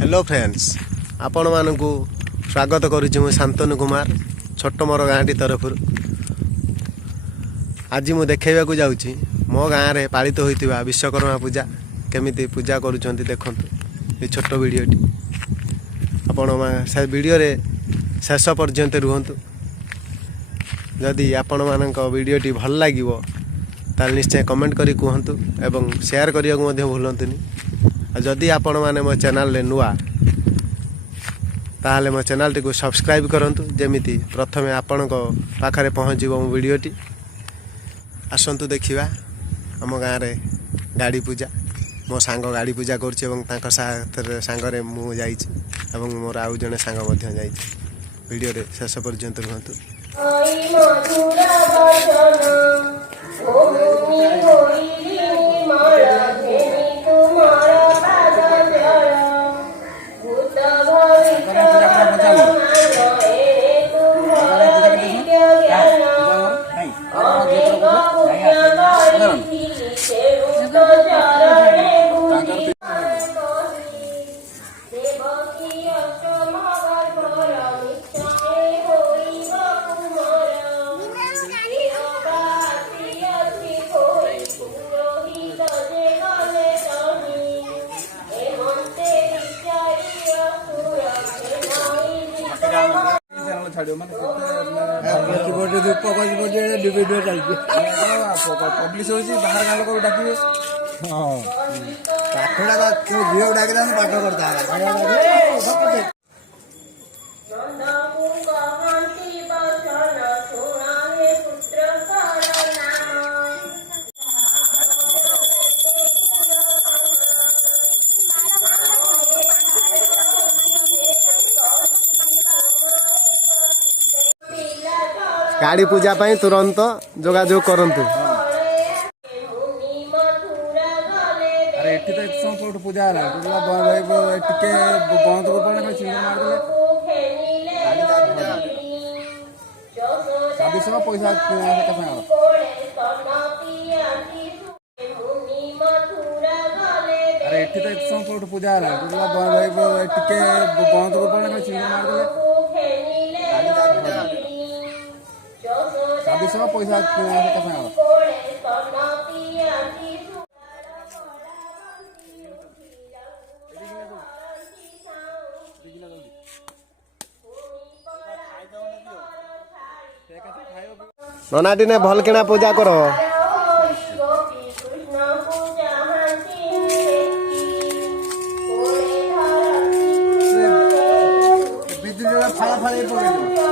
Hello friends आपण मानक स्वागत करुच्ची मु शांतनु कुमार छोट मोर गाँटी तरफ आज मु देखा जाऊँगी मो गाँव में पालित होता विश्वकर्मा पूजा केमी पूजा करुँच देखु ये छोट भिडटी आपण से वीडियो रे शेष पर्यंत रुहतु जदि आपण मान वीडियोटी भल लगे ताल निश्चय कमेंट करी कहतु एवं शेयर करने को भूलतुनि जदि आपण मैंने मो चैनल रे नुआ ताहले मो चैनल टी को सब्सक्राइब करंतु जेमिति प्रथमे आपण पाखरे पहुँच मो वीडियोटी आसंतु देखिबा आम गाँव रे गाड़ी पूजा मो सांग गाड़ी पूजा करछि एवं तांको सांगरे मु जाइछि एवं मोर आउ जने सांग मध्य जाइछि वीडियो रे शेष पर्यंत रहंतु पब्लिश होची बाहर गाँव लोक डाकिबे पाठड़ा तो झील डाक पाठ करता गाड़ी पूजा पाई तुरंत जोगाजोग करंतु अरे एठी तो एक समय पूजा है पूजा बंद टिके बंद कर पड़े भाई सिंगल मार देले सब पैसा का संग अरे एठी तो एक समय पूजा है पूजा बंद टिके बंद कर पड़े भाई सिंगल मार देले सब पैसा का संग ननाटी ने भल किना पूजा करो विद्युत फाला फाला पड़े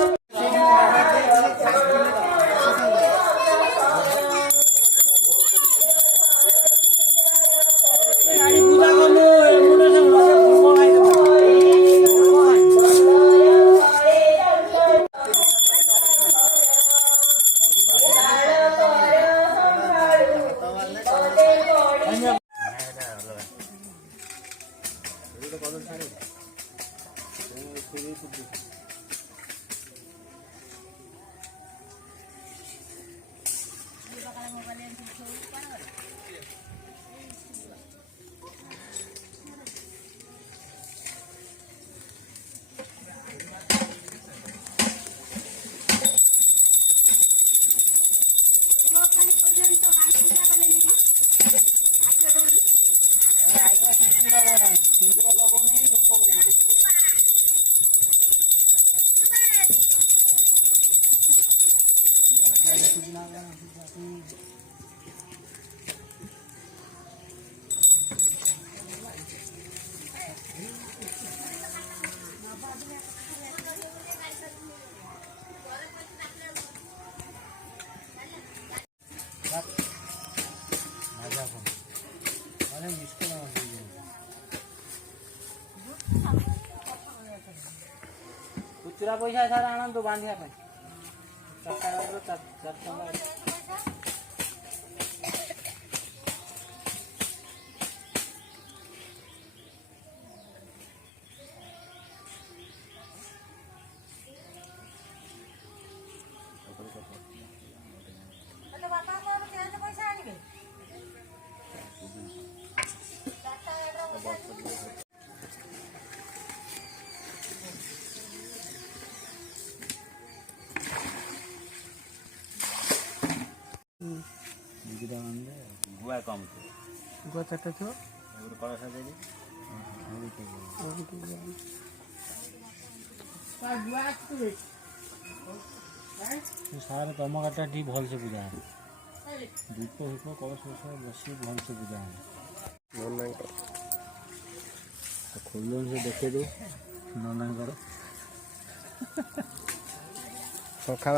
खुचरा पैसा सारा आनंद बांधिया କଳା କମ୍ ଥିବ। ଗୁଆ 4ଟା ଥିବ। ଏଗୁলো କଳା ଦେବି। ସାର୍ ତମ ଗାଡ଼ିଟା ଟିକେ ଭଲସେ ପୂଜା ହେବ। ଦୀପ ଫୀପ କଳସ ଫଳସ ବସି ଭଲସେ ପୂଜା ହେବ। ନନାଙ୍କର ଖୋଲିଲନି ସେ ଦେଖେଇ ଦେବୁ ନନାଙ୍କର। ସଖାଳ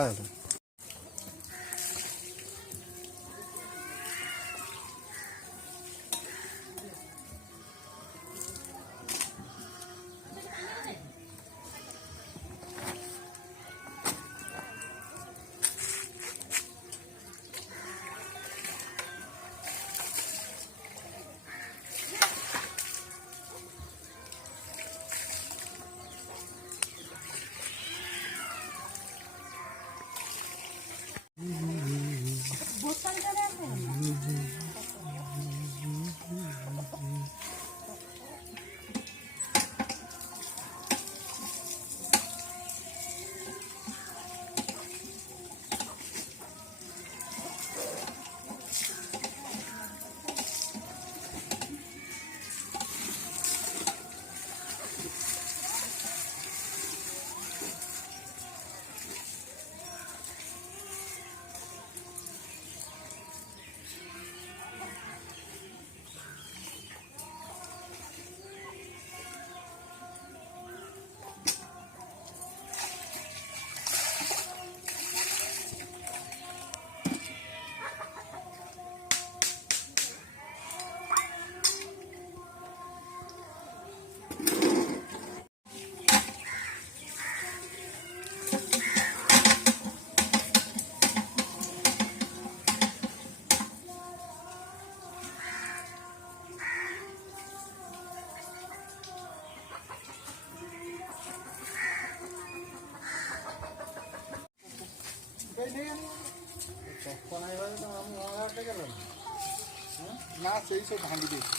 ନା ସେଇ ସବୁ ଭାଙ୍ଗି ଦେଇଛି।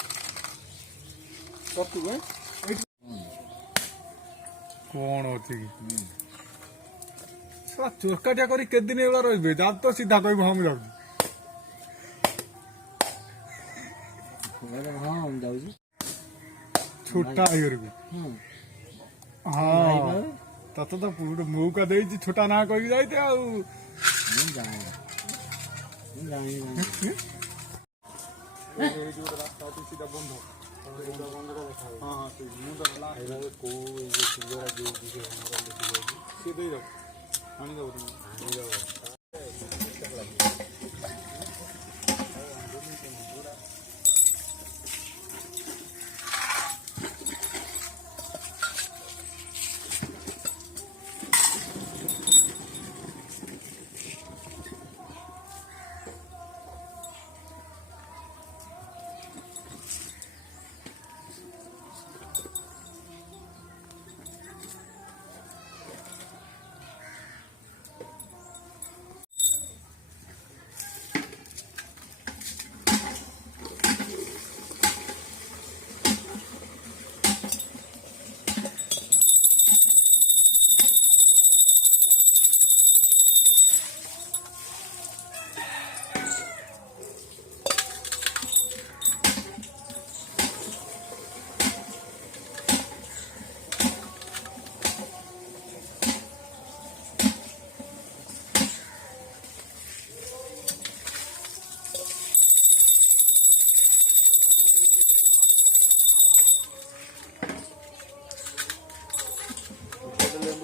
କଣ ଅଛି କି ଚୋରକାଟିଆ କରି କେତେ ଦିନ ଏଗୁଡ଼ା ରହିବେ? ଯାହା ତ ସିଧା କହିବୁ ହଁ ମୁଁ ଯାଉଛି। ହଁ ମୁଁ ଯାଉଛି। ଛୋଟା ହେଇଗରିବୁ। ହଁ ତତେ ତ ଗୋଟେ ମଉକା ଦେଇଛି ଛୋଟା ନା କହିକି ଯାଇତେ ଆଉ। ମୁଁ ଜାଣିନି। ରାସ୍ତା ଅଛି ସିଧା ବନ୍ଧ। ହଁ ହଁ ସେ ମୁଣ୍ଡ କୋଉ ସିଏ ଦେଇଦବ ଆଣିଦବ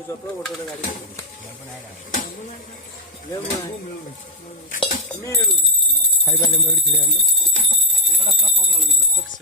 ଗୋଟେ ଗୋଟେ ଗାଡ଼ି ଖାଇବା ଲେମ୍ବୁ ଏଠି ଛିଡ଼ା